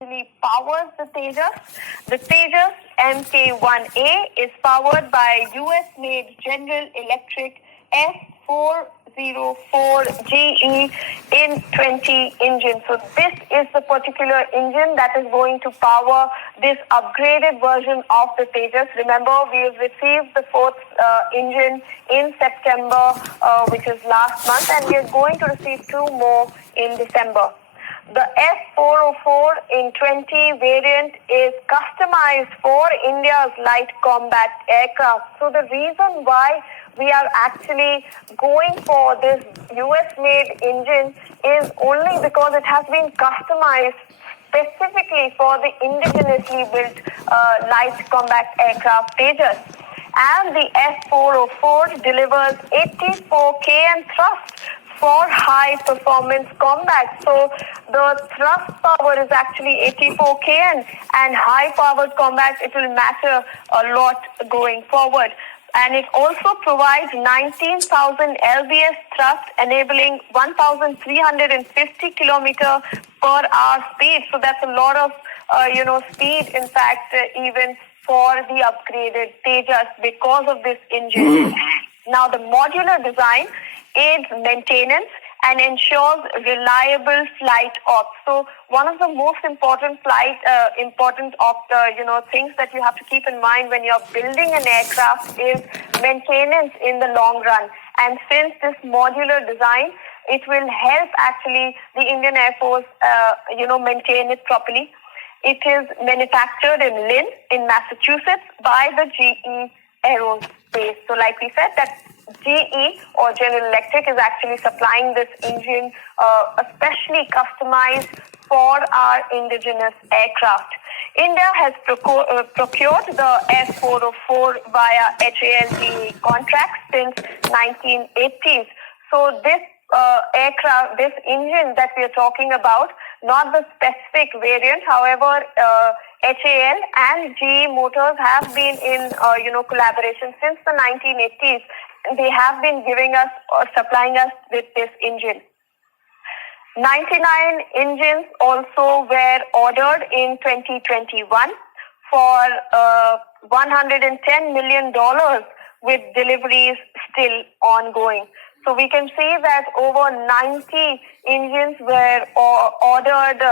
powers the Tejas. The Tejas Mk1A is powered by US-made General Electric S404GE in 20 engine. So this is the particular engine that is going to power this upgraded version of the Tejas. Remember, we have received the fourth engine in September, which is last month, and we are going to receive two more in December. The S404 in 20 variant is customized for India's light combat aircraft. So the reason why we are actually going for this US-made engine is only because it has been customized specifically for the indigenously built light combat aircraft Tejas. And the S404 delivers 84 kN thrust for high performance combat. So the thrust power is actually 84 kN, and high powered combat, it will matter a lot going forward. And it also provides 19,000 lbs thrust, enabling 1,350 kilometer per hour speed. So that's a lot of speed, in fact, even for the upgraded Tejas because of this engine. Now the modular design aids maintenance and ensures reliable flight ops. So one of the most important things that you have to keep in mind when you're building an aircraft is maintenance in the long run. And since this modular design, it will help actually the Indian Air Force, maintain it properly. It is manufactured in Lynn in Massachusetts by the GE Aerospace. So like we said, that GE or General Electric is actually supplying this engine, especially customized for our indigenous aircraft. India has procured the S404 via HAL contracts since 1980s. So this aircraft, this engine that we are talking about, not the specific variant. However, HAL and GE Motors have been in collaboration since the 1980s. They have been giving us or supplying us with this engine. 99 engines also were ordered in 2021 for $110 million, with deliveries still ongoing. So we can see that over 90 engines were ordered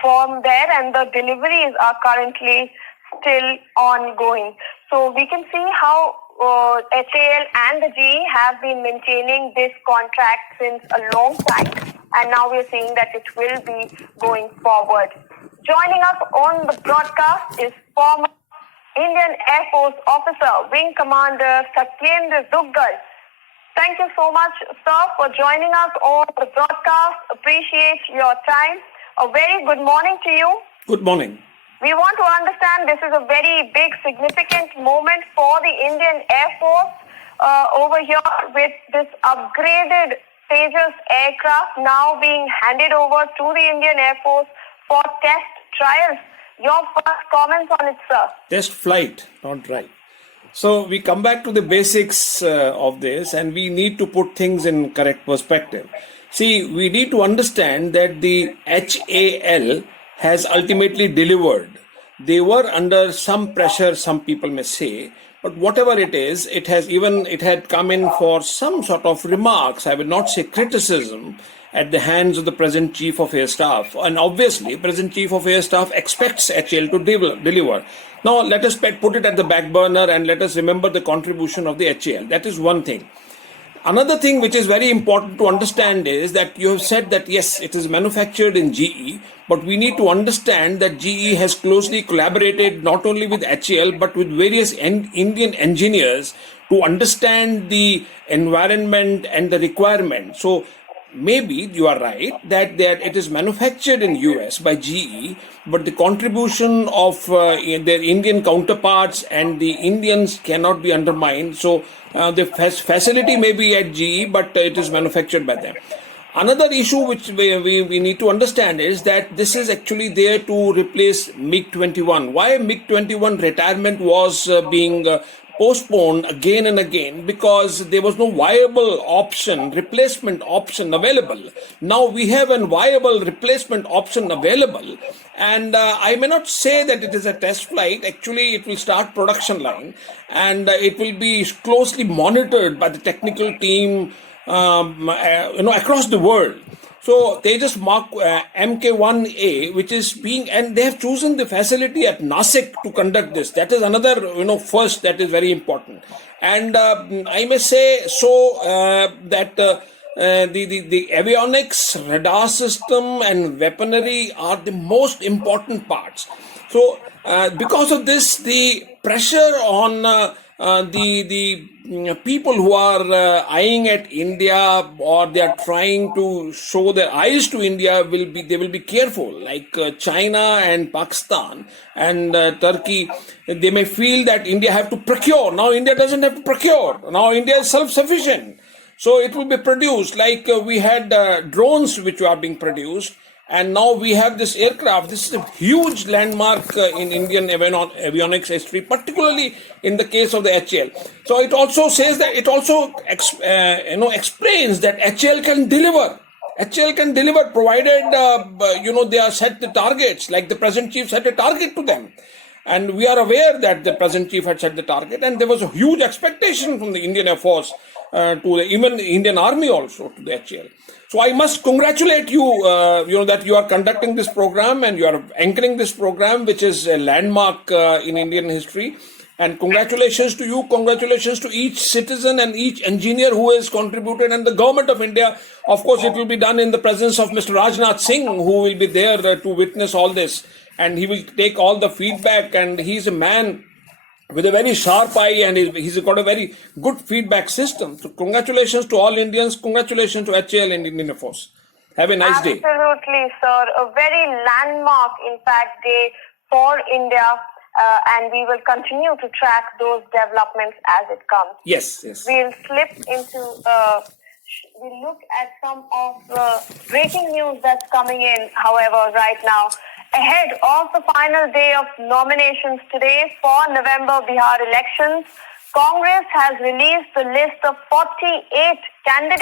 from there, and the deliveries are currently still ongoing. So we can see how HAL and the GE have been maintaining this contract since a long time, and now we're seeing that it will be going forward. Joining us on the broadcast is former Indian Air Force officer, Wing Commander Satyendra Duggal. Thank you so much, sir, for joining us on the broadcast. Appreciate your time. A very good morning to you. Good morning. We want to understand this is a very big, significant moment for the Indian Air Force over here with this upgraded Tejas aircraft now being handed over to the Indian Air Force for test trials. Your first comments on it, sir? Test flight, not right. So we come back to the basics of this, and we need to put things in correct perspective. See, we need to understand that the HAL has ultimately delivered. They were under some pressure, some people may say, but whatever it is, it had come in for some sort of remarks, I will not say criticism, at the hands of the present Chief of Air Staff. And obviously, present Chief of Air Staff expects HAL to deliver. Now, let us put it at the back burner and let us remember the contribution of the HAL. That is one thing. Another thing which is very important to understand is that you have said that yes, it is manufactured in GE, but we need to understand that GE has closely collaborated not only with HAL but with various Indian engineers to understand the environment and the requirement. So maybe you are right that it is manufactured in US by GE, but the contribution of their Indian counterparts and the Indians cannot be undermined. So the facility may be at GE, but it is manufactured by them. Another issue which we need to understand is that this is actually there to replace MiG-21. Why MiG-21 retirement was being postponed again and again because there was no viable option, replacement option available. Now we have a viable replacement option available, and I may not say that it is a test flight. Actually, it will start production line, and it will be closely monitored by the technical team, across the world. So they just mark MK1A, which is being, and they have chosen the facility at Nasik to conduct this. That is another, first that is very important. And I may say that the avionics, radar system, and weaponry are the most important parts. So because of this, the pressure on the people who are eyeing at India, or they are trying to show their eyes to India, will be careful. Like China and Pakistan and Turkey, they may feel that India have to procure. Now India doesn't have to procure. Now India is self-sufficient. So it will be produced. Like we had drones which are being produced. And now we have this aircraft. This is a huge landmark in Indian avionics history, particularly in the case of the HAL. So it also says that it also explains that HAL can deliver. HAL can deliver provided they are set the targets, like the present chief set a target to them. And we are aware that the present chief had set the target, and there was a huge expectation from the Indian Air Force even the Indian Army also to the HAL. So I must congratulate you, that you are conducting this program and you are anchoring this program, which is a landmark in Indian history. And congratulations to you, congratulations to each citizen and each engineer who has contributed, and the government of India. Of course, it will be done in the presence of Mr. Rajnath Singh, who will be there to witness all this. And he will take all the feedback, and he's a man with a very sharp eye, and he's got a very good feedback system. So congratulations to all Indians, congratulations to HAL and Indian Air Force. Have a nice day. Absolutely, sir. A very landmark, in fact, day for India, and we will continue to track those developments as it comes. Yes. We'll slip into, we'll look at some of the breaking news that's coming in, however, right now. Ahead of the final day of nominations today for November Bihar elections, Congress has released the list of 48 candidates